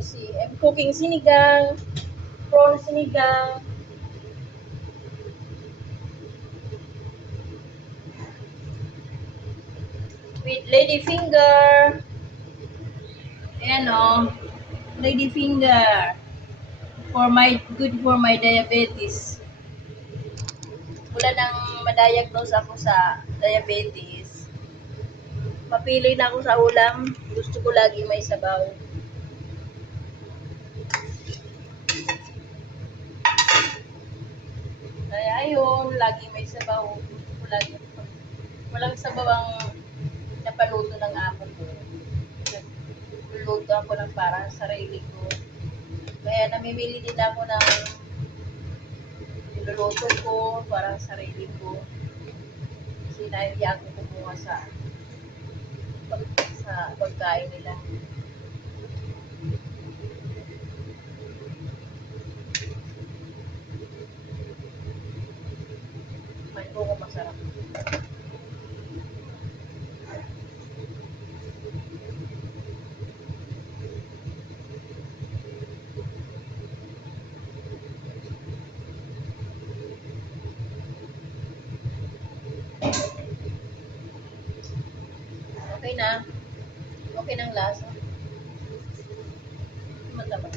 spicy. I'm cooking sinigang, prawn sinigang. With lady finger. Ayan o. Lady finger. Good for my diabetes. Mula nang ma-diagnose ako sa diabetes, mapili na ako sa ulam. Gusto ko lagi may sabaw. Kaya ayun, lagi may sabaw. Gusto ko lagi. Walang sabaw ang napaluto ng amo ko. Nagluluto ako ng para sa sarili ko. Kaya namimili din ako ng niluluto ko para sa sarili ko. Kasi hindi ako kumuha sa pagkain nila. Mango ko masarap. Okay na. Okay ng lasa. Mataba.